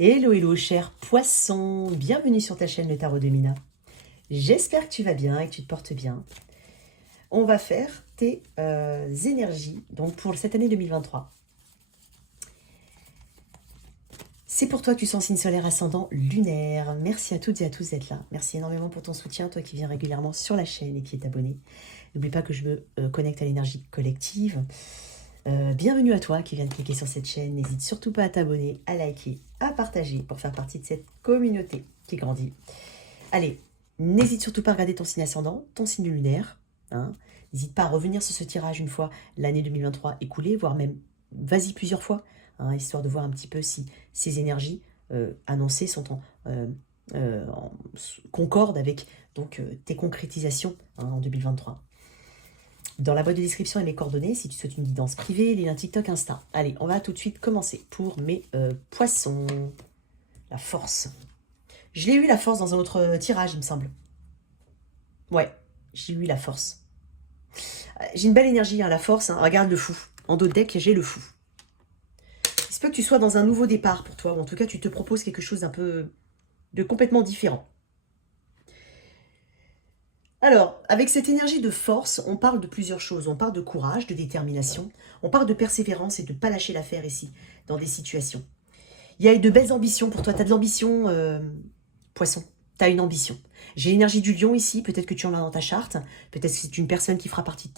Hello, hello, cher poisson, bienvenue sur ta chaîne Le Tarot de Mina. J'espère que tu vas bien et que tu te portes bien. On va faire tes énergies donc pour cette année 2023. C'est pour toi que tu sens signe solaire ascendant lunaire. Merci à toutes et à tous d'être là. Merci énormément pour ton soutien, toi qui viens régulièrement sur la chaîne et qui est abonné. N'oublie pas que je me connecte à l'énergie collective. Bienvenue à toi qui viens de cliquer sur cette chaîne. N'hésite surtout pas à t'abonner, à liker, à partager pour faire partie de cette communauté qui grandit. Allez, n'hésite surtout pas à regarder ton signe ascendant, ton signe lunaire. Hein. N'hésite pas à revenir sur ce tirage une fois l'année 2023 écoulée, voire même vas-y plusieurs fois, hein, histoire de voir un petit peu si ces énergies annoncées sont en concorde avec donc, tes concrétisations en 2023. Dans la boîte de description et mes coordonnées, si tu souhaites une guidance privée, les liens TikTok, Insta. Allez, on va tout de suite commencer pour mes poissons. La force. Je l'ai eu la force dans un autre tirage, il me semble. Ouais, j'ai eu la force. J'ai une belle énergie, hein, la force. Hein. Regarde le fou. En dos de deck, j'ai le fou. Il se peut que tu sois dans un nouveau départ pour toi, ou en tout cas, tu te proposes quelque chose d'un peu... de complètement différent. Alors, avec cette énergie de force, on parle de plusieurs choses. On parle de courage, de détermination. On parle de persévérance et de ne pas lâcher l'affaire ici, dans des situations. Il y a de belles ambitions pour toi. Tu as de l'ambition, poisson. Tu as une ambition. J'ai l'énergie du lion ici. Peut-être que tu en as dans ta charte. Peut-être que c'est une personne qui fera partie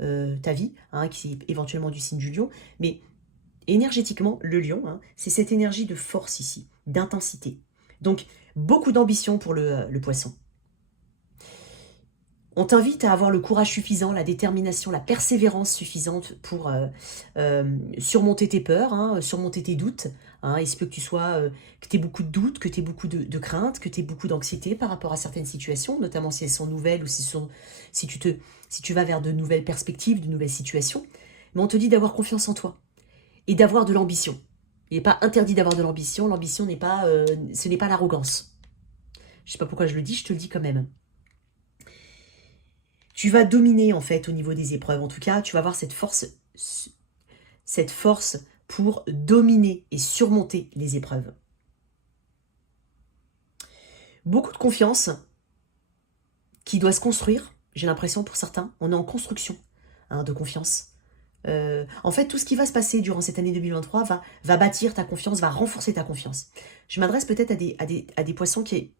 de ta vie, hein, qui est éventuellement du signe du lion. Mais énergétiquement, le lion, hein, c'est cette énergie de force ici, d'intensité. Donc, beaucoup d'ambition pour le poisson. On t'invite à avoir le courage suffisant, la détermination, la persévérance suffisante pour surmonter tes peurs, hein, surmonter tes doutes. Hein. Il se peut que tu sois, que tu aies beaucoup de doutes, que tu aies beaucoup de craintes, que tu aies beaucoup d'anxiété par rapport à certaines situations, notamment si elles sont nouvelles ou si tu vas vers de nouvelles perspectives, de nouvelles situations. Mais on te dit d'avoir confiance en toi et d'avoir de l'ambition. Il n'est pas interdit d'avoir de l'ambition. L'ambition n'est pas, ce n'est pas l'arrogance. Je ne sais pas pourquoi je le dis, je te le dis quand même. Tu vas dominer en fait au niveau des épreuves. En tout cas, tu vas avoir cette force pour dominer et surmonter les épreuves. Beaucoup de confiance qui doit se construire. J'ai l'impression pour certains, on est en construction de confiance. En fait, tout ce qui va se passer durant cette année 2023 va bâtir ta confiance, va renforcer ta confiance. Je m'adresse peut-être à des poissons qui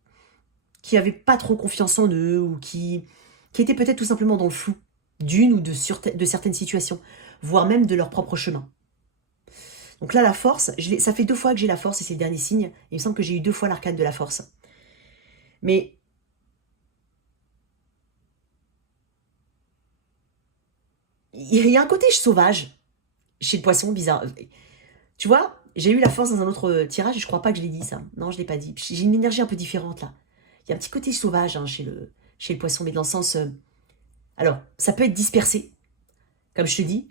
n'avaient pas trop confiance en eux ou qui étaient peut-être tout simplement dans le flou d'une ou de certaines situations, voire même de leur propre chemin. Donc là, la force, ça fait 2 fois que j'ai la force et c'est le dernier signe. Il me semble que j'ai eu 2 fois l'arcane de la force. Mais il y a un côté sauvage chez le poisson, bizarre. Tu vois, j'ai eu la force dans un autre tirage et je crois pas que je l'ai dit ça. Non, je l'ai pas dit. J'ai une énergie un peu différente là. Il y a un petit côté sauvage hein, chez le poisson, mais dans le sens... alors, ça peut être dispersé, comme je te dis,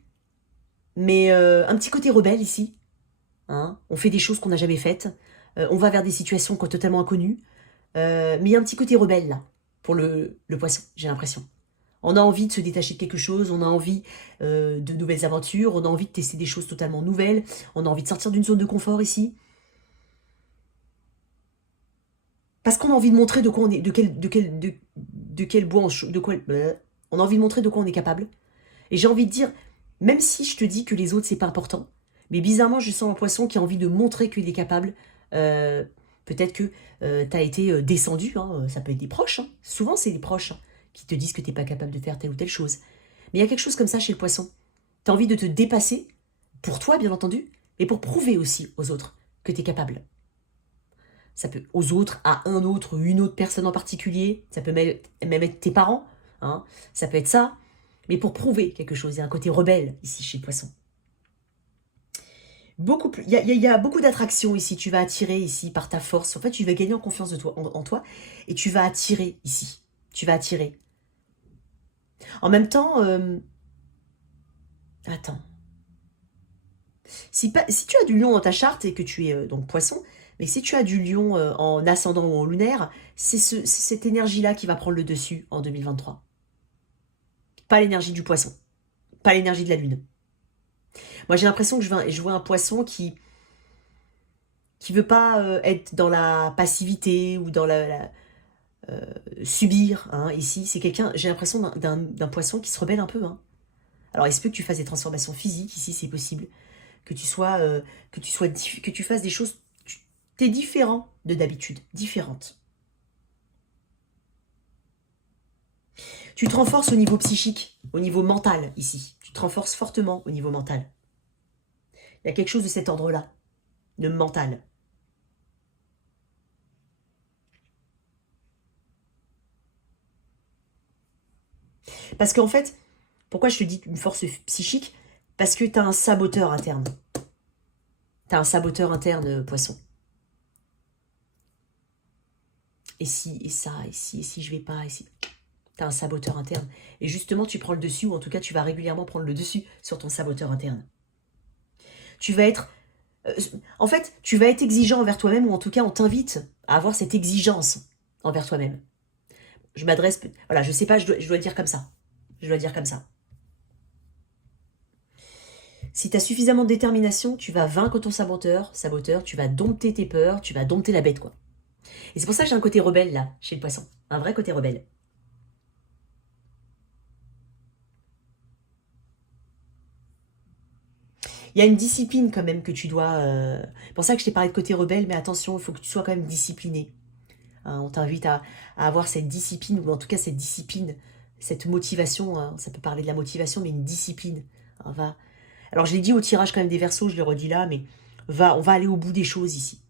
mais un petit côté rebelle ici. Hein, on fait des choses qu'on n'a jamais faites. On va vers des situations totalement inconnues. Mais il y a un petit côté rebelle là, pour le poisson, j'ai l'impression. On a envie de se détacher de quelque chose, on a envie de nouvelles aventures, on a envie de tester des choses totalement nouvelles, on a envie de sortir d'une zone de confort ici. Parce qu'on a envie de montrer de quoi on est, de quel bois on a envie de montrer de quoi on est capable. Et j'ai envie de dire, même si je te dis que les autres c'est pas important, mais bizarrement je sens un poisson qui a envie de montrer qu'il est capable. Peut-être que tu as été descendu, hein, ça peut être des proches, hein. Souvent c'est des proches hein, qui te disent que tu n'es pas capable de faire telle ou telle chose. Mais il y a quelque chose comme ça chez le poisson. Tu as envie de te dépasser, pour toi bien entendu, mais pour prouver aussi aux autres que tu es capable. Ça peut aux autres, à un autre, une autre personne en particulier, ça peut même être tes parents, hein, ça peut être ça, mais pour prouver quelque chose. Il y a un côté rebelle ici chez le poisson. Beaucoup plus, il y a beaucoup d'attraction ici. Tu vas attirer ici par ta force. En fait, tu vas gagner en confiance de toi, en toi et tu vas attirer ici. Tu vas attirer. En même temps, attends. Si tu as du lion dans ta charte et que tu es donc poisson, mais si tu as du lion en ascendant ou en lunaire, c'est cette énergie-là qui va prendre le dessus en 2023. Pas l'énergie du poisson. Pas l'énergie de la lune. Moi, j'ai l'impression que je vois un poisson qui qui veut pas être dans la passivité ou dans subir. Hein. Ici, c'est quelqu'un, j'ai l'impression d'un poisson qui se rebelle un peu. Hein. Alors, il se peut que tu fasses des transformations physiques, ici c'est possible, que tu fasses des choses, t'es différent de d'habitude, différente. Tu te renforces au niveau psychique, au niveau mental ici. Tu te renforces fortement au niveau mental. Il y a quelque chose de cet ordre-là, de mental. Parce qu'en fait, pourquoi je te dis une force psychique? Parce que tu as un saboteur interne. Tu as un saboteur interne, poisson. Et si, et ça, et si je vais pas, et si... Tu as un saboteur interne. Et justement, tu prends le dessus, ou en tout cas, tu vas régulièrement prendre le dessus sur ton saboteur interne. Tu vas être... en fait, tu vas être exigeant envers toi-même, ou en tout cas, on t'invite à avoir cette exigence envers toi-même. Je m'adresse... Voilà, je sais pas, je dois dire comme ça. Je dois dire comme ça. Si tu as suffisamment de détermination, tu vas vaincre ton saboteur, tu vas dompter tes peurs, tu vas dompter la bête, quoi. Et c'est pour ça que j'ai un côté rebelle, là, chez le poisson. Un vrai côté rebelle. Il y a une discipline quand même que tu dois... C'est pour ça que je t'ai parlé de côté rebelle, mais attention, il faut que tu sois quand même discipliné. Hein, on t'invite à avoir cette discipline, ou en tout cas cette discipline, cette motivation. Hein, ça peut parler de la motivation, mais une discipline. Hein, alors je l'ai dit au tirage quand même des Verseaux, je le redis là, mais on va aller au bout des choses ici.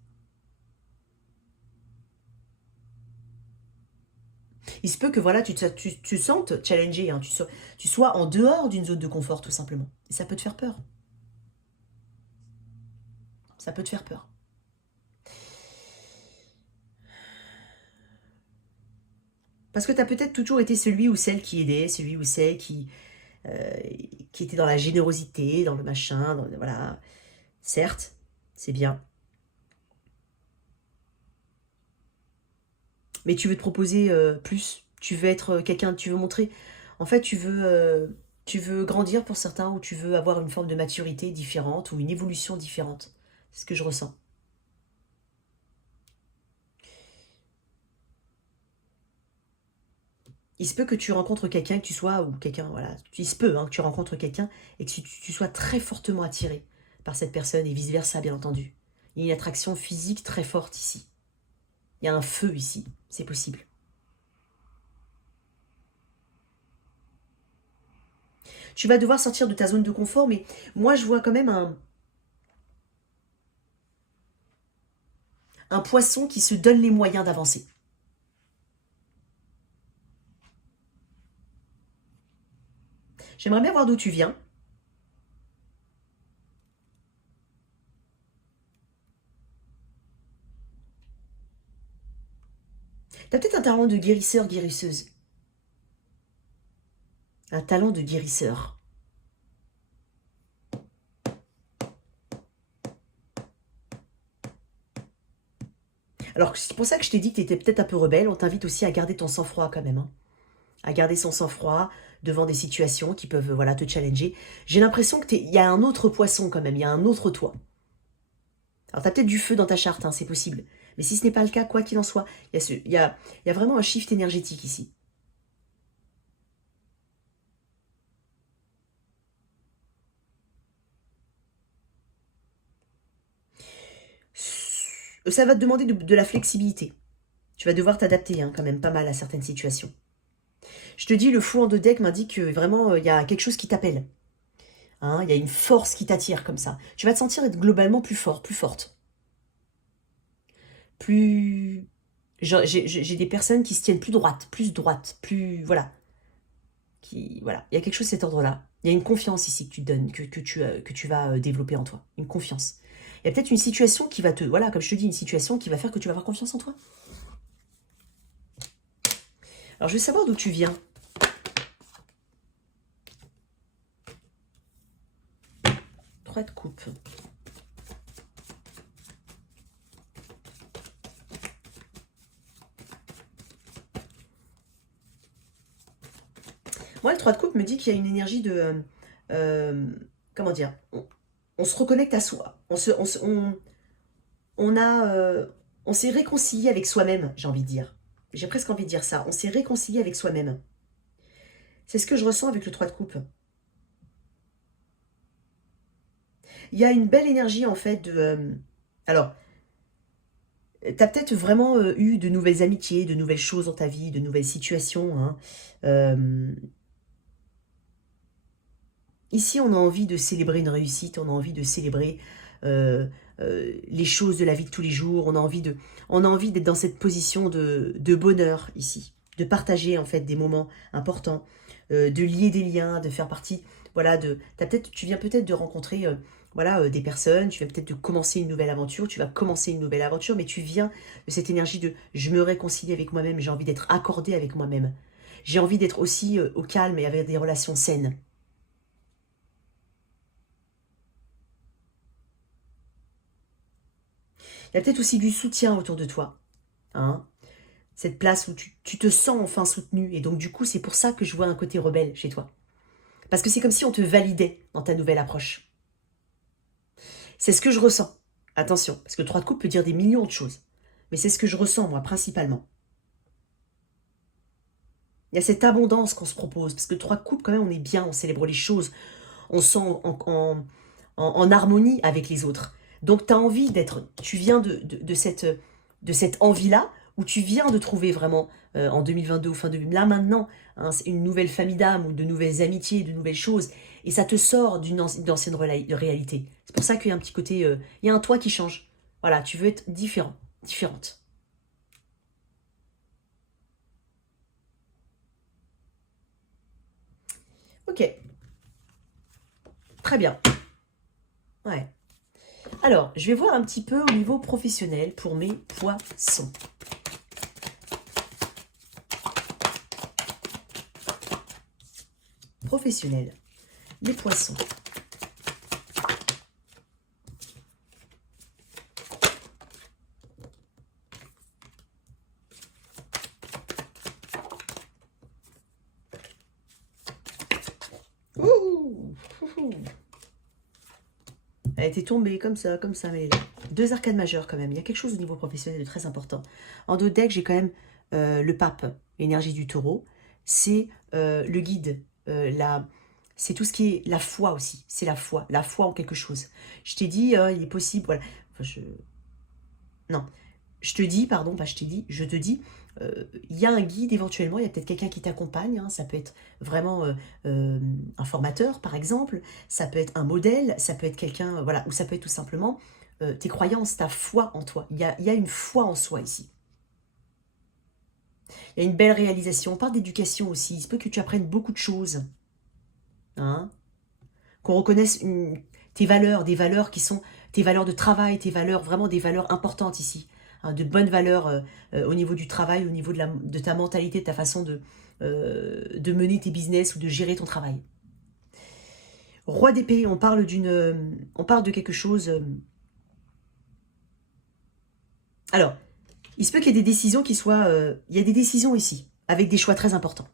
Il se peut que voilà, tu sentes challengé, hein, tu sois en dehors d'une zone de confort tout simplement. Et ça peut te faire peur. Ça peut te faire peur. Parce que tu as peut-être toujours été celui ou celle qui aidait, celui ou celle qui était dans la générosité, dans le machin, voilà. Certes, c'est bien. Mais tu veux te proposer plus. Tu veux être quelqu'un, tu veux montrer. En fait, tu veux grandir pour certains, ou tu veux avoir une forme de maturité différente ou une évolution différente. C'est ce que je ressens. Il se peut que tu rencontres quelqu'un, que tu sois, ou quelqu'un, voilà, il se peut hein, que tu rencontres quelqu'un et que tu sois très fortement attiré par cette personne et vice-versa, bien entendu. Il y a une attraction physique très forte ici. Il y a un feu ici, c'est possible. Tu vas devoir sortir de ta zone de confort, mais moi je vois quand même un poisson qui se donne les moyens d'avancer. J'aimerais bien voir d'où tu viens. T'as peut-être un talent de guérisseur, guérisseuse. Un talent de guérisseur. Alors c'est pour ça que je t'ai dit que tu étais peut-être un peu rebelle. On t'invite aussi à garder ton sang-froid quand même. Hein. À garder son sang-froid devant des situations qui peuvent voilà, te challenger. J'ai l'impression qu'il y a un autre poisson quand même, il y a un autre toi. Alors tu as peut-être du feu dans ta charte, hein, c'est possible. Mais si ce n'est pas le cas, quoi qu'il en soit, il y a vraiment un shift énergétique ici. Ça va te demander de la flexibilité. Tu vas devoir t'adapter hein, quand même pas mal à certaines situations. Je te dis, le fou en deux decks m'indique que vraiment, il y a quelque chose qui t'appelle. Hein, il y a une force qui t'attire comme ça. Tu vas te sentir être globalement plus fort, plus forte. Plus... J'ai des personnes qui se tiennent plus droites, plus... Voilà. Voilà. Il y a quelque chose de cet ordre-là. Il y a une confiance ici que tu te donnes, que tu vas développer en toi. Une confiance. Il y a peut-être une situation qui va te... Voilà, comme je te dis, une situation qui va faire que tu vas avoir confiance en toi. Alors, je veux savoir d'où tu viens. Trois de coupe. Moi, le 3 de coupe me dit qu'il y a une énergie de... comment dire on se reconnecte à soi. on s'est réconcilié avec soi-même, j'ai envie de dire. J'ai presque envie de dire ça. On s'est réconcilié avec soi-même. C'est ce que je ressens avec le 3 de coupe. Il y a une belle énergie, en fait, de... alors, tu as peut-être vraiment eu de nouvelles amitiés, de nouvelles choses dans ta vie, de nouvelles situations. Hein. Ici, on a envie de célébrer une réussite, on a envie de célébrer les choses de la vie de tous les jours. On a envie d'être dans cette position de bonheur ici, de partager en fait des moments importants, de lier des liens, de faire partie. Voilà, tu viens peut-être de rencontrer voilà, des personnes, tu viens peut-être de commencer une nouvelle aventure, tu vas commencer une nouvelle aventure, mais tu viens de cette énergie de je me réconcilie avec moi-même, j'ai envie d'être accordé avec moi-même. J'ai envie d'être aussi au calme et avec des relations saines. Il y a peut-être aussi du soutien autour de toi. Hein, cette place où tu te sens enfin soutenu. Et donc du coup, c'est pour ça que je vois un côté rebelle chez toi. Parce que c'est comme si on te validait dans ta nouvelle approche. C'est ce que je ressens. Attention, parce que le 3 de coupe peut dire des millions de choses. Mais c'est ce que je ressens, moi, principalement. Il y a cette abondance qu'on se propose. Parce que le 3 de coupe, quand même, on est bien, on célèbre les choses. On sent en harmonie avec les autres. Donc tu as envie d'être... Tu viens de cette envie-là, où tu viens de trouver vraiment, en 2022 ou fin 2000, là maintenant, hein, une nouvelle famille d'âme, ou de nouvelles amitiés, de nouvelles choses, et ça te sort d'une ancienne réalité. C'est pour ça qu'il y a un petit côté... il y a un toi qui change. Voilà, tu veux être différent, différente. Ok. Très bien. Ouais. Alors, je vais voir un petit peu au niveau professionnel pour mes poissons. Professionnel. Les poissons. Ouh, elle était tombée comme ça, mais deux arcades majeures quand même. Il y a quelque chose au niveau professionnel de très important. En dos de deck, j'ai quand même le pape, l'énergie du taureau. C'est le guide, c'est tout ce qui est la foi aussi. C'est la foi en quelque chose. Je t'ai dit, il est possible, voilà. Enfin, non, je te dis, pardon, pas je t'ai dit, je te dis, il y a un guide éventuellement, il y a peut-être quelqu'un qui t'accompagne, hein, ça peut être vraiment un formateur par exemple, ça peut être un modèle, ça peut être quelqu'un, voilà, ou ça peut être tout simplement tes croyances, ta foi en toi. Il y a une foi en soi ici. Il y a une belle réalisation, on parle d'éducation aussi, il se peut que tu apprennes beaucoup de choses, hein, qu'on reconnaisse tes valeurs, des valeurs qui sont tes valeurs de travail, tes valeurs, vraiment des valeurs importantes ici. Hein, de bonnes valeurs au niveau du travail, au niveau de ta mentalité, de ta façon de mener tes business ou de gérer ton travail. Roi d'épée, on parle de quelque chose... alors, il se peut qu'il y ait des décisions qui soient... il y a des décisions ici, avec des choix très importants.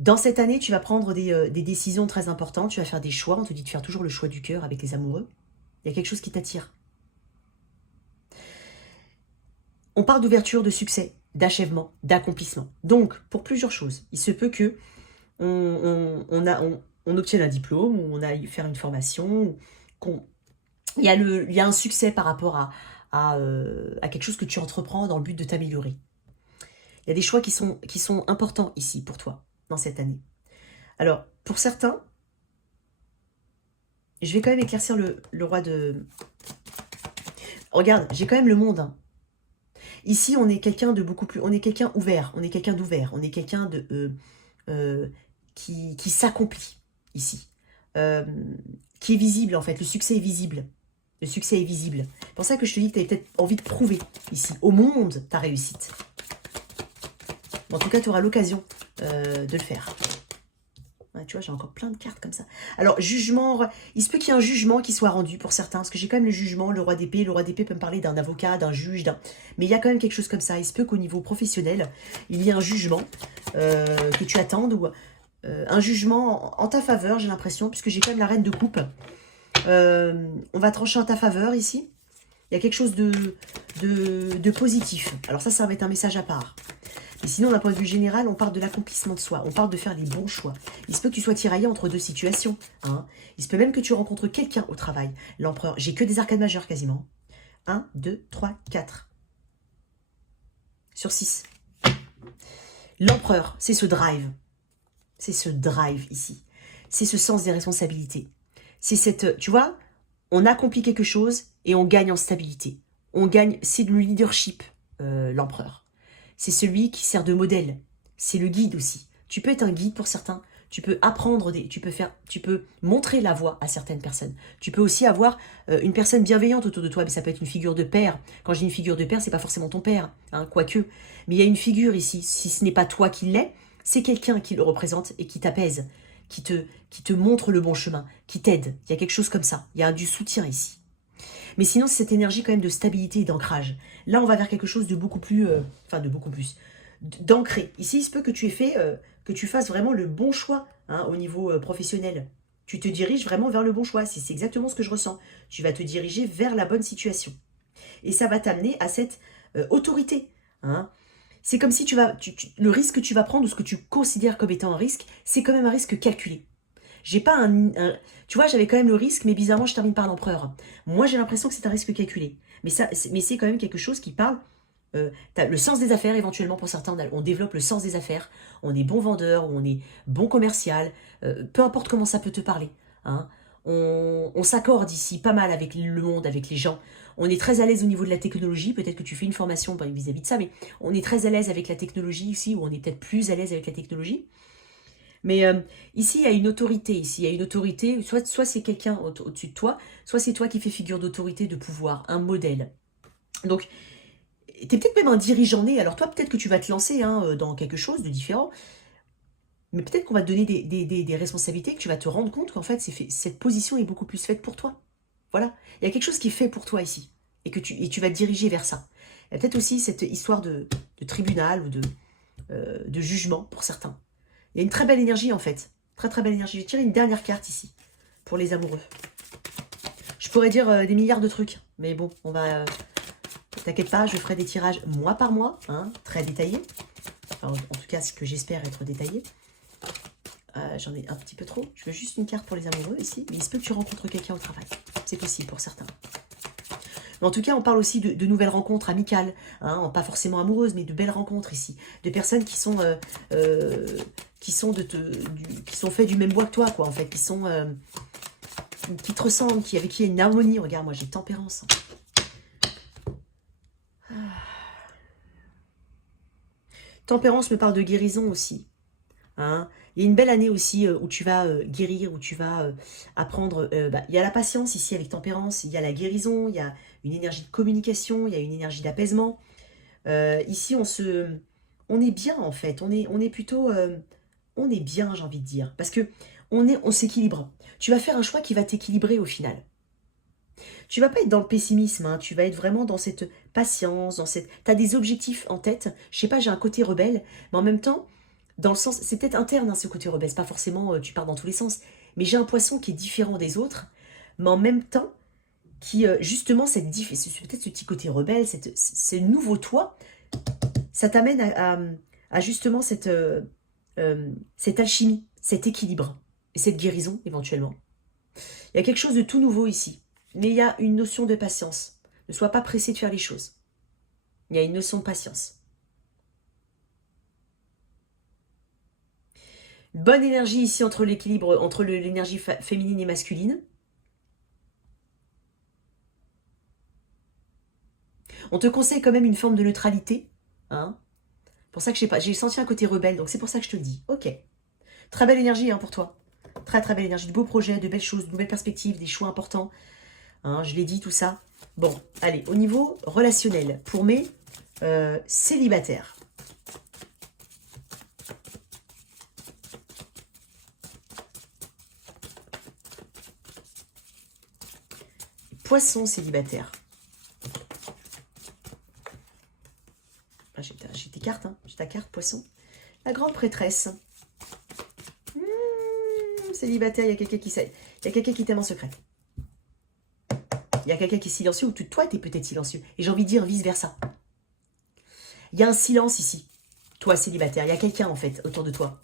Dans cette année, tu vas prendre des décisions très importantes, tu vas faire des choix, on te dit de faire toujours le choix du cœur avec les amoureux. Il y a quelque chose qui t'attire. On parle d'ouverture, de succès, d'achèvement, d'accomplissement. Donc, pour plusieurs choses, il se peut que on obtienne un diplôme, ou on aille faire une formation, il y a un succès par rapport à quelque chose que tu entreprends dans le but de t'améliorer. Il y a des choix qui sont importants ici pour toi, dans cette année. Alors, pour certains, je vais quand même éclaircir le roi de... Regarde, j'ai quand même le monde. Hein. Ici, on est quelqu'un de beaucoup plus... On est quelqu'un ouvert, on est quelqu'un d'ouvert, on est quelqu'un qui s'accomplit, ici. Qui est visible, en fait. Le succès est visible. Le succès est visible. C'est pour ça que je te dis que tu avais peut-être envie de prouver, ici, au monde, ta réussite. En tout cas, tu auras l'occasion de le faire. Ouais, tu vois, j'ai encore plein de cartes comme ça. Alors, jugement, il se peut qu'il y ait un jugement qui soit rendu pour certains, parce que j'ai quand même le jugement, le roi d'épée. Le roi d'épée peut me parler d'un avocat, d'un juge, mais il y a quand même quelque chose comme ça. Il se peut qu'au niveau professionnel, il y ait un jugement que tu attendes, ou un jugement en ta faveur, j'ai l'impression, puisque j'ai quand même la reine de coupe. On va trancher en ta faveur ici. Il y a quelque chose de positif. Alors ça va être un message à part. Et sinon, d'un point de vue général, on parle de l'accomplissement de soi. On parle de faire les bons choix. Il se peut que tu sois tiraillé entre deux situations. Hein. Il se peut même que tu rencontres quelqu'un au travail. L'empereur, j'ai que des arcades majeures quasiment. 1, 2, 3, 4. Sur 6. L'empereur, c'est ce drive. C'est ce drive ici. C'est ce sens des responsabilités. C'est cette, tu vois, on accomplit quelque chose et on gagne en stabilité. On gagne, c'est le leadership, l'empereur. C'est celui qui sert de modèle. C'est le guide aussi. Tu peux être un guide pour certains. Tu peux apprendre, tu peux montrer la voie à certaines personnes. Tu peux aussi avoir une personne bienveillante autour de toi, mais ça peut être une figure de père. Quand je dis une figure de père, c'est pas forcément ton père, hein, quoique. Mais il y a une figure ici, si ce n'est pas toi qui l'es, c'est quelqu'un qui le représente et qui t'apaise, qui te montre le bon chemin, qui t'aide. Il y a quelque chose comme ça. Il y a du soutien ici. Mais sinon, c'est cette énergie quand même de stabilité et d'ancrage. Là, on va vers quelque chose de beaucoup plus... d'ancré. Ici, il se peut que tu aies fait... que tu fasses vraiment le bon choix hein, au niveau professionnel. Tu te diriges vraiment vers le bon choix. C'est exactement ce que je ressens. Tu vas te diriger vers la bonne situation. Et ça va t'amener à cette autorité. Hein. C'est comme si le risque que tu vas prendre ou ce que tu considères comme étant un risque, c'est quand même un risque calculé. J'ai pas tu vois, j'avais quand même le risque, mais bizarrement, je termine par l'empereur. Moi, j'ai l'impression que c'est un risque calculé. Mais c'est quand même quelque chose qui parle... t'as le sens des affaires, éventuellement, pour certains, on développe le sens des affaires. On est bon vendeur, on est bon commercial. Peu importe comment ça peut te parler. Hein. On s'accorde ici pas mal avec le monde, avec les gens. On est très à l'aise au niveau de la technologie. Peut-être que tu fais une formation vis-à-vis de ça, mais on est très à l'aise avec la technologie ici, ou on est peut-être plus à l'aise avec la technologie. Mais ici, il y a une autorité. Ici, il y a une autorité. Soit c'est quelqu'un au-dessus de toi, soit c'est toi qui fais figure d'autorité, de pouvoir, un modèle. Donc, tu es peut-être même un dirigeant né. Alors toi, peut-être que tu vas te lancer hein, dans quelque chose de différent. Mais peut-être qu'on va te donner des responsabilités, que tu vas te rendre compte qu'en fait, cette position est beaucoup plus faite pour toi. Voilà. Il y a quelque chose qui est fait pour toi ici. Et tu vas te diriger vers ça. Il y a peut-être aussi cette histoire de tribunal ou de jugement pour certains. Il y a une très belle énergie en fait. Très très belle énergie. Je vais tirer une dernière carte ici. Pour les amoureux. Je pourrais dire des milliards de trucs. Mais bon, on va... T'inquiète pas, je ferai des tirages mois par mois. Hein, très détaillés. Enfin, en tout cas, ce que j'espère être détaillé. J'en ai un petit peu trop. Je veux juste une carte pour les amoureux ici. Mais il se peut que tu rencontres quelqu'un au travail. C'est possible pour certains. Mais en tout cas, on parle aussi de nouvelles rencontres amicales, hein, pas forcément amoureuses, mais de belles rencontres ici, de personnes qui sont faits du même bois que toi, quoi, en fait, qui te ressemblent, avec qui il y a une harmonie. Regarde, moi j'ai tempérance. Tempérance me parle de guérison aussi. Hein. Il y a une belle année aussi où tu vas guérir, où tu vas apprendre. Il y a la patience ici avec tempérance, il y a la guérison, il y a une énergie de communication, il y a une énergie d'apaisement. Ici, on est bien en fait, on est plutôt... on est bien, j'ai envie de dire, parce que on s'équilibre. Tu vas faire un choix qui va t'équilibrer au final. Tu vas pas être dans le pessimisme, hein, tu vas être vraiment dans cette patience, t'as des objectifs en tête. Je sais pas, j'ai un côté rebelle, mais en même temps, dans le sens, c'est peut-être interne hein, ce côté rebelle, c'est pas forcément tu pars dans tous les sens, mais j'ai un poisson qui est différent des autres, mais en même temps, qui justement, c'est peut-être ce petit côté rebelle, ce nouveau toi, ça t'amène à justement cette alchimie, cet équilibre, et cette guérison éventuellement. Il y a quelque chose de tout nouveau ici, mais il y a une notion de patience. Ne sois pas pressé de faire les choses. Il y a une notion de patience. Bonne énergie ici entre l'équilibre, entre l'énergie féminine et masculine. On te conseille quand même une forme de neutralité. Hein. Pour ça que j'ai senti un côté rebelle, donc c'est pour ça que je te le dis. Ok. Très belle énergie hein, pour toi. Très très belle énergie, de beaux projets, de belles choses, de nouvelles perspectives, des choix importants. Hein, je l'ai dit tout ça. Bon, allez, au niveau relationnel, pour mes célibataires. Poissons célibataires. Ah, j'ai tes cartes, hein. J'ai ta carte, poisson. La grande prêtresse. Célibataire, il y a quelqu'un qui t'aime en secret. il y a quelqu'un qui est silencieux ou toi, tu es peut-être silencieux. Et j'ai envie de dire vice-versa. Il y a un silence ici. Toi, célibataire, il y a quelqu'un, en fait, autour de toi.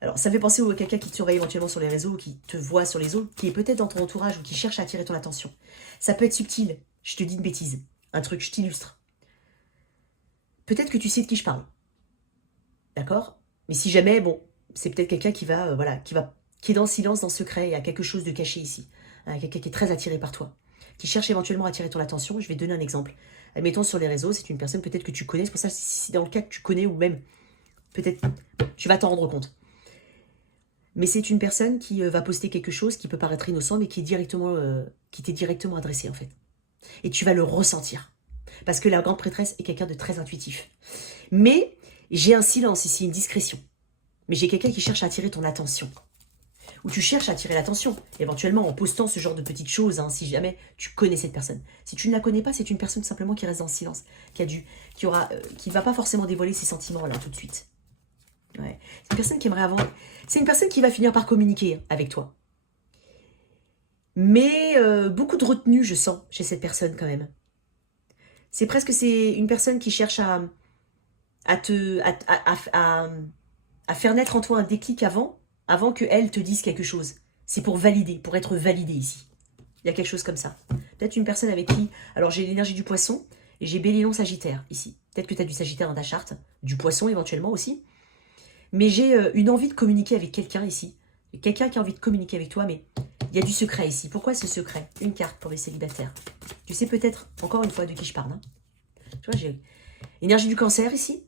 Alors, ça me fait penser à quelqu'un qui te surveille éventuellement sur les réseaux, ou qui te voit sur les réseaux, qui est peut-être dans ton entourage, ou qui cherche à attirer ton attention. Ça peut être subtil. Je te dis une bêtise. Un truc, je t'illustre. Peut-être que tu sais de qui je parle. D'accord? Mais si jamais, bon, c'est peut-être quelqu'un qui va, qui est dans le silence, dans le secret, il y a quelque chose de caché ici. Hein, quelqu'un qui est très attiré par toi, qui cherche éventuellement à attirer ton attention. Je vais te donner un exemple. Admettons sur les réseaux, c'est une personne peut-être que tu connais, c'est pour ça si dans le cas que tu connais ou même peut-être tu vas t'en rendre compte. Mais c'est une personne qui va poster quelque chose qui peut paraître innocent, mais qui t'est directement adressé en fait. Et tu vas le ressentir. Parce que la grande prêtresse est quelqu'un de très intuitif. Mais j'ai un silence ici, une discrétion. Mais j'ai quelqu'un qui cherche à attirer ton attention. Ou tu cherches à attirer l'attention, éventuellement en postant ce genre de petites choses, hein, si jamais tu connais cette personne. Si tu ne la connais pas, c'est une personne simplement qui reste dans le silence, qui va pas forcément dévoiler ses sentiments là tout de suite. Ouais. C'est une personne qui aimerait avoir... C'est une personne qui va finir par communiquer avec toi. Mais beaucoup de retenue, je sens, chez cette personne quand même. C'est une personne qui cherche à faire naître en toi un déclic avant qu'elle te dise quelque chose. C'est pour valider, pour être validé ici. Il y a quelque chose comme ça. Peut-être une personne avec qui... Alors j'ai l'énergie du poisson et j'ai Bélier Sagittaire ici. Peut-être que tu as du Sagittaire dans ta charte, du poisson éventuellement aussi. Mais j'ai une envie de communiquer avec quelqu'un ici. Quelqu'un qui a envie de communiquer avec toi, mais il y a du secret ici. Pourquoi ce secret? Une carte pour les célibataires. Tu sais peut-être, encore une fois, de qui je parle. Hein. Tu vois, j'ai énergie du Cancer ici.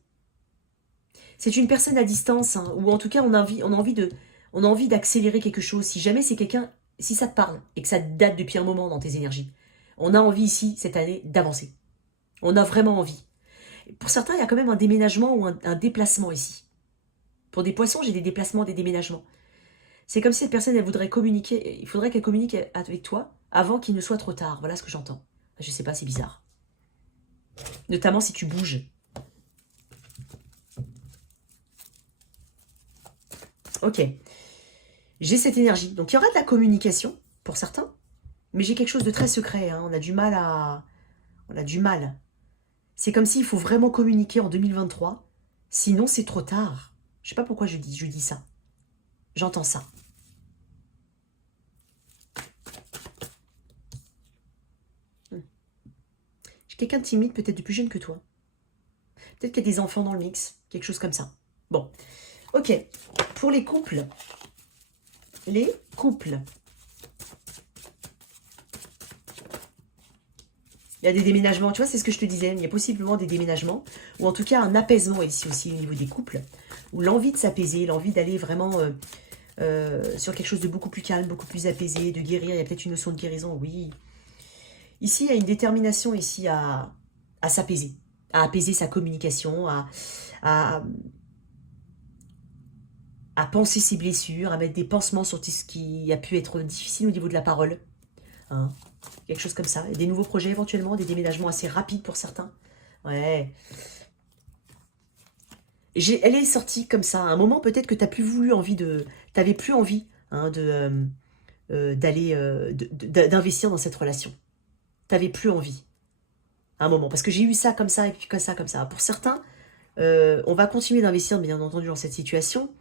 C'est une personne à distance, hein, ou en tout cas, on a envie d'accélérer quelque chose. Si jamais c'est quelqu'un, si ça te parle et que ça date depuis un moment dans tes énergies, on a envie ici, cette année, d'avancer. On a vraiment envie. Pour certains, il y a quand même un déménagement ou un déplacement ici. Pour des poissons, j'ai des déplacements, des déménagements. C'est comme si cette personne, elle voudrait communiquer. Il faudrait qu'elle communique avec toi avant qu'il ne soit trop tard. Voilà ce que j'entends. Je sais pas, c'est bizarre. Notamment si tu bouges. Ok. J'ai cette énergie. Donc il y aura de la communication pour certains. Mais j'ai quelque chose de très secret. Hein. On a du mal. C'est comme s'il faut vraiment communiquer en 2023. Sinon, c'est trop tard. Je sais pas pourquoi je dis ça. J'entends ça. J'ai quelqu'un de timide, peut-être de plus jeune que toi. Peut-être qu'il y a des enfants dans le mix. Quelque chose comme ça. Bon. Ok. Pour les couples. Les couples. Il y a des déménagements, tu vois, c'est ce que je te disais. Il y a possiblement des déménagements. Ou en tout cas, un apaisement ici aussi au niveau des couples. Ou l'envie de s'apaiser, l'envie d'aller vraiment sur quelque chose de beaucoup plus calme, beaucoup plus apaisé, de guérir. Il y a peut-être une notion de guérison, oui. Ici, il y a une détermination ici à s'apaiser. À apaiser sa communication, à penser ses blessures, à mettre des pansements sur tout ce qui a pu être difficile au niveau de la parole. Hein, quelque chose comme ça. Et des nouveaux projets éventuellement, des déménagements assez rapides pour certains. Ouais. Elle est sortie comme ça. À un moment, peut-être que tu n'avais plus envie hein, d'investir dans cette relation. Tu n'avais plus envie. À un moment. Parce que j'ai eu ça comme ça, et puis comme ça, comme ça. Pour certains, on va continuer d'investir, bien entendu, dans cette situation.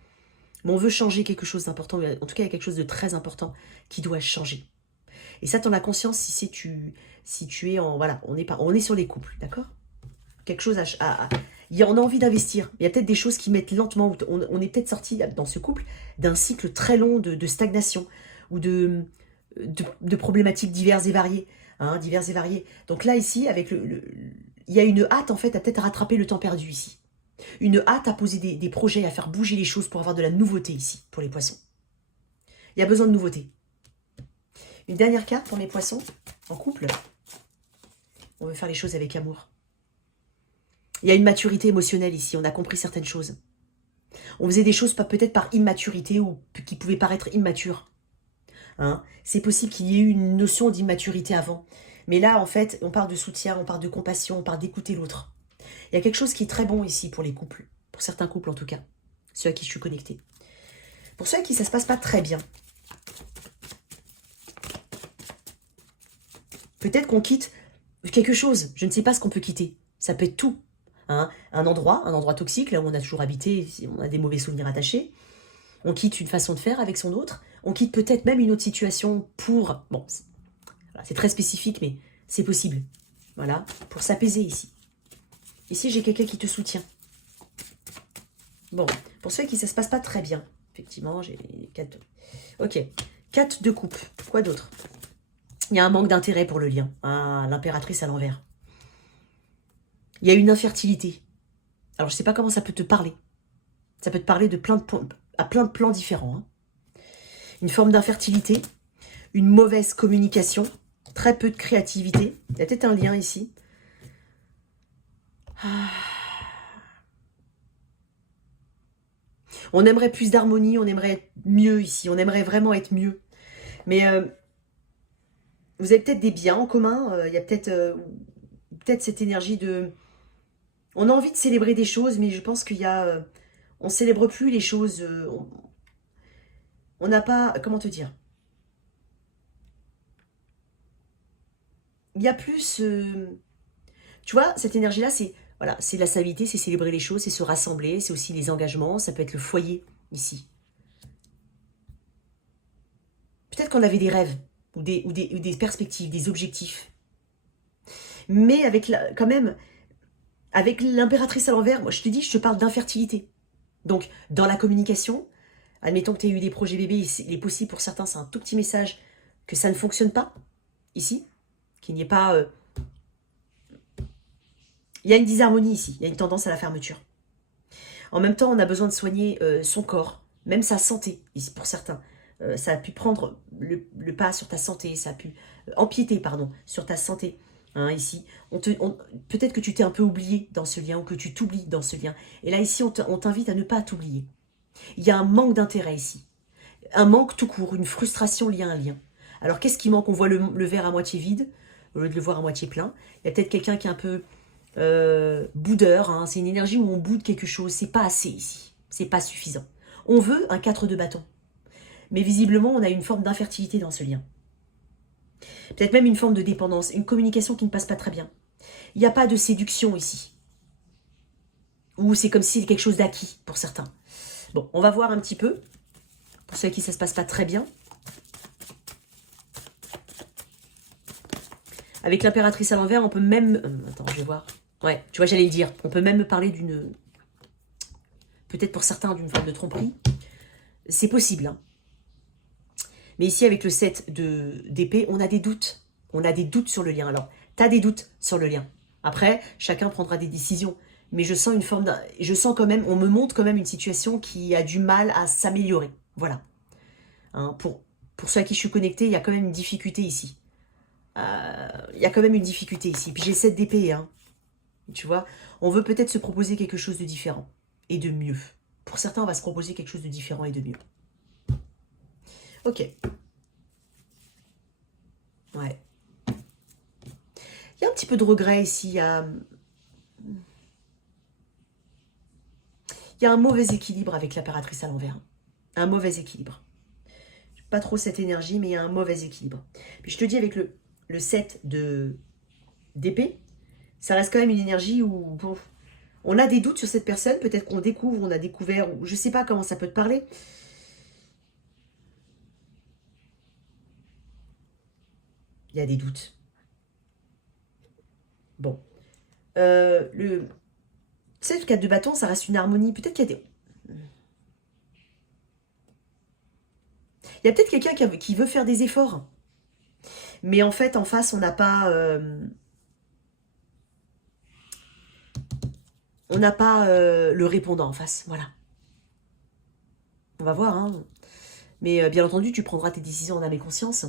Mais on veut changer quelque chose d'important. En tout cas, il y a quelque chose de très important qui doit changer. Et ça, tu en as conscience si tu es en... Voilà, on est sur les couples, d'accord? Quelque chose on a envie d'investir. Il y a peut-être des choses qui mettent lentement. On est peut-être sorti dans ce couple d'un cycle très long de stagnation ou de problématiques diverses et variées. Hein, diverses et variées. Donc là, ici, avec il y a une hâte, en fait, à peut-être rattraper le temps perdu ici. Une hâte à poser des projets, à faire bouger les choses pour avoir de la nouveauté ici, pour les poissons. Il y a besoin de nouveauté. Une dernière carte pour mes poissons, en couple. On veut faire les choses avec amour. Il y a une maturité émotionnelle ici, on a compris certaines choses. On faisait des choses peut-être par immaturité ou qui pouvaient paraître immatures. Hein, c'est possible qu'il y ait eu une notion d'immaturité avant. Mais là, en fait, on parle de soutien, on parle de compassion, on parle d'écouter l'autre. Il y a quelque chose qui est très bon ici pour les couples. Pour certains couples, en tout cas. Ceux à qui je suis connectée. Pour ceux à qui ça ne se passe pas très bien. Peut-être qu'on quitte quelque chose. Je ne sais pas ce qu'on peut quitter. Ça peut être tout. Hein. Un endroit toxique, là où on a toujours habité, on a des mauvais souvenirs attachés. On quitte une façon de faire avec son autre. On quitte peut-être même une autre situation pour... Bon, c'est très spécifique, mais c'est possible. Voilà, pour s'apaiser ici. Ici, j'ai quelqu'un qui te soutient. Bon, pour ceux qui ça se passe pas très bien. Effectivement, j'ai 4... Ok, 4 de coupe. Quoi d'autre? Il y a un manque d'intérêt pour le lien. Ah, l'impératrice à l'envers. Il y a une infertilité. Alors, je sais pas comment ça peut te parler. Ça peut te parler de plein de plans différents. Hein. Une forme d'infertilité, une mauvaise communication, très peu de créativité. Il y a peut-être un lien ici. Ah. On aimerait plus d'harmonie, on aimerait être mieux ici, on aimerait vraiment être mieux. Mais vous avez peut-être des biens en commun, il y a peut-être cette énergie de... On a envie de célébrer des choses, mais je pense qu'il y a... on ne célèbre plus les choses, on n'a pas... Comment te dire? Il y a plus... tu vois, cette énergie-là, c'est... Voilà, c'est la stabilité, c'est célébrer les choses, c'est se rassembler, c'est aussi les engagements, ça peut être le foyer, ici. Peut-être qu'on avait des rêves, ou des perspectives, des objectifs. Mais avec quand même, avec l'impératrice à l'envers, moi je te dis, je te parle d'infertilité. Donc, dans la communication, admettons que tu aies eu des projets bébés, il est possible pour certains, c'est un tout petit message, que ça ne fonctionne pas, ici, qu'il n'y ait pas... il y a une disharmonie ici, il y a une tendance à la fermeture. En même temps, on a besoin de soigner son corps, même sa santé, ici, pour certains. Ça a pu prendre le pas sur ta santé, ça a pu empiéter, pardon, sur ta santé. Hein, ici, peut-être que tu t'es un peu oublié dans ce lien ou que tu t'oublies dans ce lien. Et là, ici, on t'invite à ne pas t'oublier. Il y a un manque d'intérêt ici. Un manque tout court, une frustration liée à un lien. Alors, qu'est-ce qui manque? On voit le verre à moitié vide, au lieu de le voir à moitié plein. Il y a peut-être quelqu'un qui est un peu boudeur. Hein, c'est une énergie où on boude quelque chose. C'est pas assez ici. C'est pas suffisant. On veut un 4 de bâton. Mais visiblement, on a une forme d'infertilité dans ce lien. Peut-être même une forme de dépendance, une communication qui ne passe pas très bien. Il n'y a pas de séduction ici. Ou c'est comme si c'est quelque chose d'acquis pour certains. Bon, on va voir un petit peu. Pour ceux à qui ça ne se passe pas très bien. Avec l'impératrice à l'envers, on peut même... attends, je vais voir. Ouais, tu vois, j'allais le dire. On peut même me parler d'une... Peut-être pour certains d'une forme de tromperie. C'est possible, hein. Mais ici, avec le 7 d'épée, on a des doutes. On a des doutes sur le lien. Alors, tu as des doutes sur le lien. Après, chacun prendra des décisions. Mais je sens une forme... Je sens quand même... On me montre quand même une situation qui a du mal à s'améliorer. Voilà. Hein, pour ceux à qui je suis connectée, il y a quand même une difficulté ici. Il y a quand même une difficulté ici. Puis j'ai 7 d'épée. Hein. Tu vois, on veut peut-être se proposer quelque chose de différent. Et de mieux. Pour certains, on va se proposer quelque chose de différent et de mieux. Ok. Ouais. Il y a un petit peu de regret ici. Il y a un mauvais équilibre avec l'impératrice à l'envers. Un mauvais équilibre. Pas trop cette énergie, mais il y a un mauvais équilibre. Puis je te dis, avec le 7 d'épée, ça reste quand même une énergie où bon, on a des doutes sur cette personne. Peut-être qu'on découvre, on a découvert, ou je ne sais pas comment ça peut te parler. Il y a des doutes. Bon. Le 4 de bâton, ça reste une harmonie. Peut-être qu'il y a des... Il y a peut-être quelqu'un qui veut faire des efforts. Mais en fait, en face, on n'a pas... on n'a pas le répondant en face. Voilà. On va voir. Hein. Mais bien entendu, tu prendras tes décisions en âme et conscience.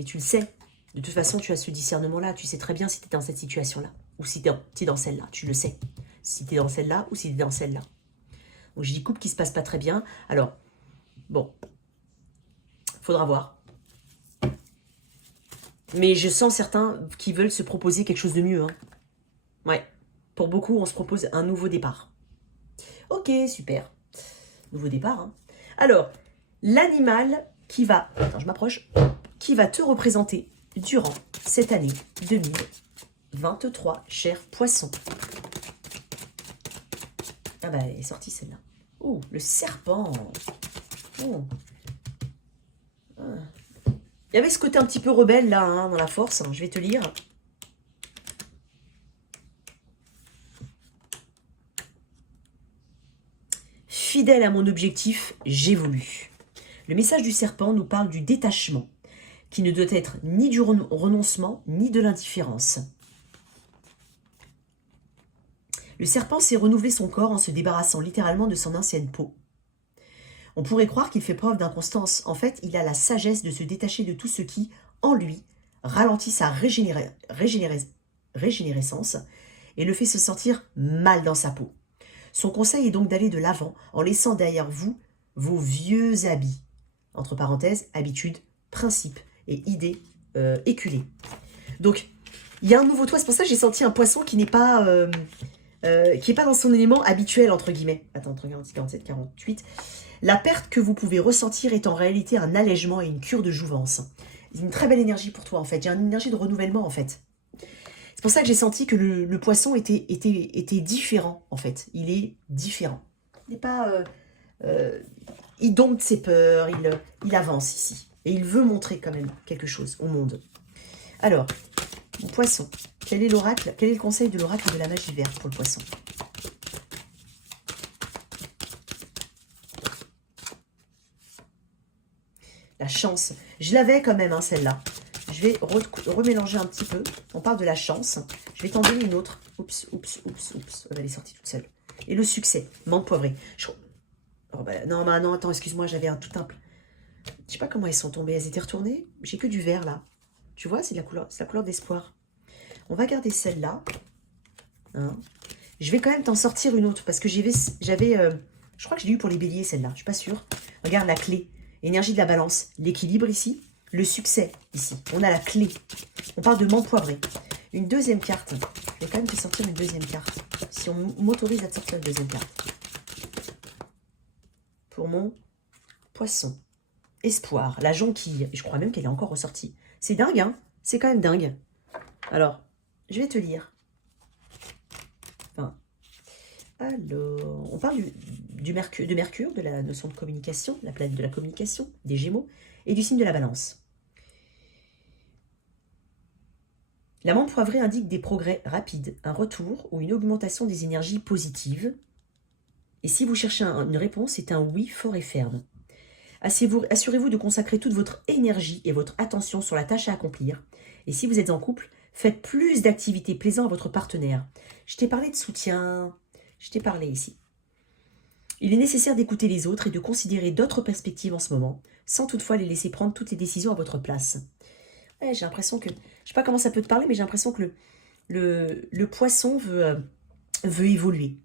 Et tu le sais. De toute façon, tu as ce discernement-là. Tu sais très bien si tu es dans cette situation-là. Ou si tu es dans celle-là. Tu le sais. Si tu es dans celle-là ou si tu es dans celle-là. Donc, je dis couple qui se passe pas très bien. Alors, bon. Faudra voir. Mais je sens certains qui veulent se proposer quelque chose de mieux. Hein. Ouais. Pour beaucoup, on se propose un nouveau départ. Ok, super. Nouveau départ. Hein. Alors, l'animal qui va... Attends, je m'approche. Qui va te représenter durant cette année 2023, cher poisson? Ah bah, elle est sortie celle-là. Oh, le serpent. Oh. Ah. Il y avait ce côté un petit peu rebelle là, hein, dans la force. Je vais te lire. Fidèle à mon objectif, j'évolue. Le message du serpent nous parle du détachement, qui ne doit être ni du renoncement, ni de l'indifférence. Le serpent sait renouveler son corps en se débarrassant littéralement de son ancienne peau. On pourrait croire qu'il fait preuve d'inconstance. En fait, il a la sagesse de se détacher de tout ce qui, en lui, ralentit sa régénérescence et le fait se sentir mal dans sa peau. Son conseil est donc d'aller de l'avant en laissant derrière vous vos vieux habits. Entre parenthèses, habitudes, principes et idées éculées. Donc, il y a un nouveau toit. C'est pour ça que j'ai senti un poisson qui n'est pas dans son élément habituel, entre guillemets. Attends, 46, 47, 48. La perte que vous pouvez ressentir est en réalité un allègement et une cure de jouvence. C'est une très belle énergie pour toi, en fait. J'ai une énergie de renouvellement, en fait. C'est pour ça que j'ai senti que le poisson était différent, en fait. Il est différent. Il n'est pas... il dompte ses peurs, il avance ici. Et il veut montrer quand même quelque chose au monde. Alors, mon poisson, quel est l'oracle? Quel est le conseil de l'oracle de la magie verte pour le poisson? La chance. Je l'avais quand même, hein, celle-là. Je vais remélanger un petit peu. On parle de la chance. Je vais t'en donner une autre. Oups, oups, oups, oups. Elle est sortie toute seule. Et le succès. Menthe poivrée. Oh, bah, non, attends, excuse-moi, j'avais tout un... Je sais pas comment elles sont tombées. Elles étaient retournées. J'ai que du vert, là. Tu vois, c'est la couleur d'espoir. On va garder celle-là. Hein. Je vais quand même t'en sortir une autre. Parce que je crois que je l'ai eu pour les béliers, celle-là. Je suis pas sûre. Regarde la clé. Énergie de la balance. L'équilibre ici. Le succès ici. On a la clé. On parle de menthe poivrée. Une deuxième carte. Je vais quand même te sortir une deuxième carte. Si on m'autorise à te sortir une deuxième carte. Pour mon poisson. Espoir. La jonquille. Je crois même qu'elle est encore ressortie. C'est dingue, hein? C'est quand même dingue. Alors, je vais te lire. Enfin, alors, on parle de Mercure, de la notion de communication, la planète de la communication, des Gémeaux, et du signe de la Balance. La menthe poivrée indique des progrès rapides, un retour ou une augmentation des énergies positives. Et si vous cherchez une réponse, c'est un oui fort et ferme. Assurez-vous de consacrer toute votre énergie et votre attention sur la tâche à accomplir. Et si vous êtes en couple, faites plus d'activités plaisantes à votre partenaire. Je t'ai parlé de soutien, je t'ai parlé ici. Il est nécessaire d'écouter les autres et de considérer d'autres perspectives en ce moment, sans toutefois les laisser prendre toutes les décisions à votre place. Ouais, j'ai l'impression que... Je sais pas comment ça peut te parler, mais j'ai l'impression que le poisson veut évoluer.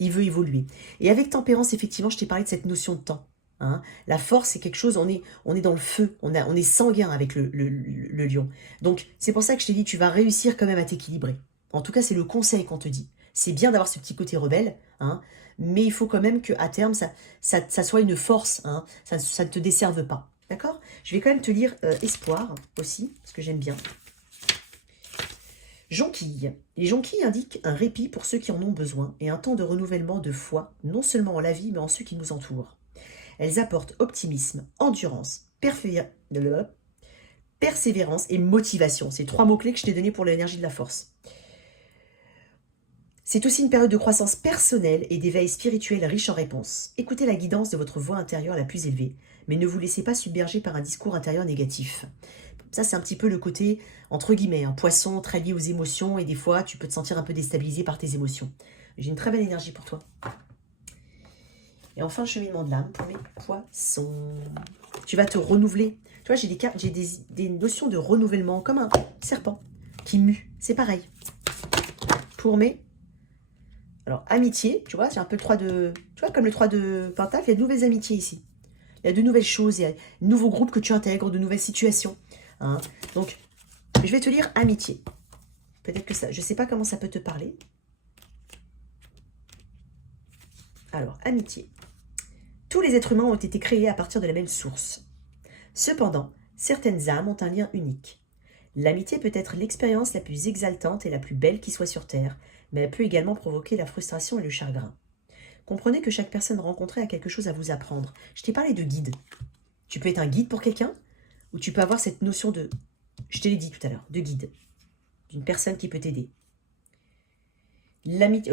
Il veut évoluer. Et avec tempérance, effectivement, je t'ai parlé de cette notion de temps. Hein. La force, c'est quelque chose, on est dans le feu, on est sanguin avec le lion. Donc, c'est pour ça que je t'ai dit, tu vas réussir quand même à t'équilibrer. En tout cas, c'est le conseil qu'on te dit. C'est bien d'avoir ce petit côté rebelle, hein, mais il faut quand même qu'à terme, ça soit une force, hein, ça ne te desserve pas. D'accord? Je vais quand même te lire Espoir aussi, parce que j'aime bien. Jonquilles. Les jonquilles indiquent un répit pour ceux qui en ont besoin et un temps de renouvellement de foi, non seulement en la vie, mais en ceux qui nous entourent. Elles apportent optimisme, endurance, persévérance et motivation. C'est 3 mots-clés que je t'ai donnés pour l'énergie de la force. C'est aussi une période de croissance personnelle et d'éveil spirituel riche en réponses. Écoutez la guidance de votre voix intérieure la plus élevée, mais ne vous laissez pas submerger par un discours intérieur négatif. Ça, c'est un petit peu le côté, entre guillemets, un poisson très lié aux émotions, et des fois, tu peux te sentir un peu déstabilisé par tes émotions. J'ai une très belle énergie pour toi. Et enfin, cheminement de l'âme pour mes poissons. Tu vas te renouveler. Tu vois, j'ai des notions de renouvellement, comme un serpent qui mue. C'est pareil. Pour mes... Alors, amitié, tu vois, c'est un peu le 3 de... Tu vois, comme le 3 de Pentacle, il y a de nouvelles amitiés ici. Il y a de nouvelles choses, il y a de nouveaux groupes que tu intègres, de nouvelles situations. Hein. Donc, je vais te lire amitié. Peut-être que ça... Je ne sais pas comment ça peut te parler. Alors, amitié. Tous les êtres humains ont été créés à partir de la même source. Cependant, certaines âmes ont un lien unique. L'amitié peut être l'expérience la plus exaltante et la plus belle qui soit sur Terre, mais elle peut également provoquer la frustration et le chagrin. Comprenez que chaque personne rencontrée a quelque chose à vous apprendre. Je t'ai parlé de guide. Tu peux être un guide pour quelqu'un, ou tu peux avoir cette notion de, je te l'ai dit tout à l'heure, de guide, d'une personne qui peut t'aider. L'amitié...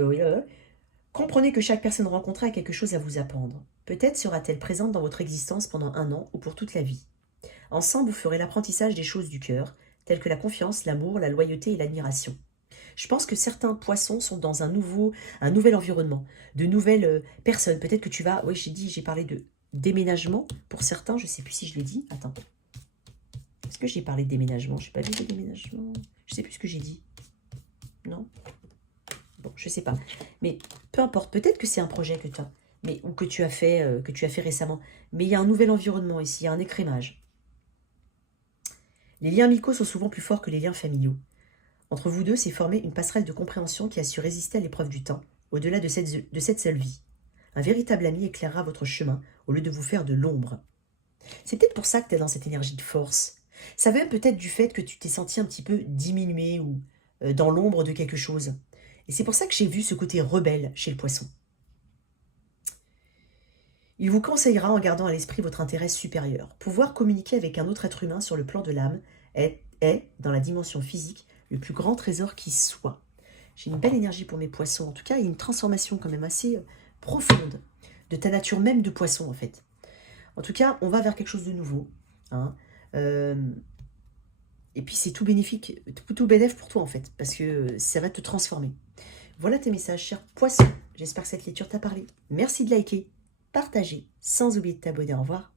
Comprenez que chaque personne rencontrée a quelque chose à vous apprendre. Peut-être sera-t-elle présente dans votre existence pendant 1 an ou pour toute la vie. Ensemble, vous ferez l'apprentissage des choses du cœur, telles que la confiance, l'amour, la loyauté et l'admiration. Je pense que certains poissons sont dans un nouvel environnement, de nouvelles personnes. Peut-être que tu vas... Oui, j'ai parlé de déménagement pour certains. Je ne sais plus si je l'ai dit. Attends. Est-ce que j'ai parlé de déménagement? Je n'ai pas dit de déménagement. Je ne sais plus ce que j'ai dit. Non? Bon, je ne sais pas. Mais peu importe. Peut-être que c'est un projet que tu as, ou que tu as fait récemment. Mais il y a un nouvel environnement ici. Il y a un écrémage. Les liens amicaux sont souvent plus forts que les liens familiaux. Entre vous deux, s'est formée une passerelle de compréhension qui a su résister à l'épreuve du temps, au-delà de cette seule vie. Un véritable ami éclairera votre chemin au lieu de vous faire de l'ombre. C'est peut-être pour ça que tu es dans cette énergie de force. Ça vient peut-être du fait que tu t'es senti un petit peu diminué ou dans l'ombre de quelque chose. Et c'est pour ça que j'ai vu ce côté rebelle chez le poisson. Il vous conseillera, en gardant à l'esprit votre intérêt supérieur, pouvoir communiquer avec un autre être humain sur le plan de l'âme est, dans la dimension physique, le plus grand trésor qui soit. J'ai une belle énergie pour mes poissons. En tout cas, il y a une transformation quand même assez profonde de ta nature même de poisson, en fait. En tout cas, on va vers quelque chose de nouveau. Hein. Et puis, c'est tout bénéfique, tout bénéfique pour toi, en fait, parce que ça va te transformer. Voilà tes messages, chers poissons. J'espère que cette lecture t'a parlé. Merci de liker, partager, sans oublier de t'abonner. Au revoir.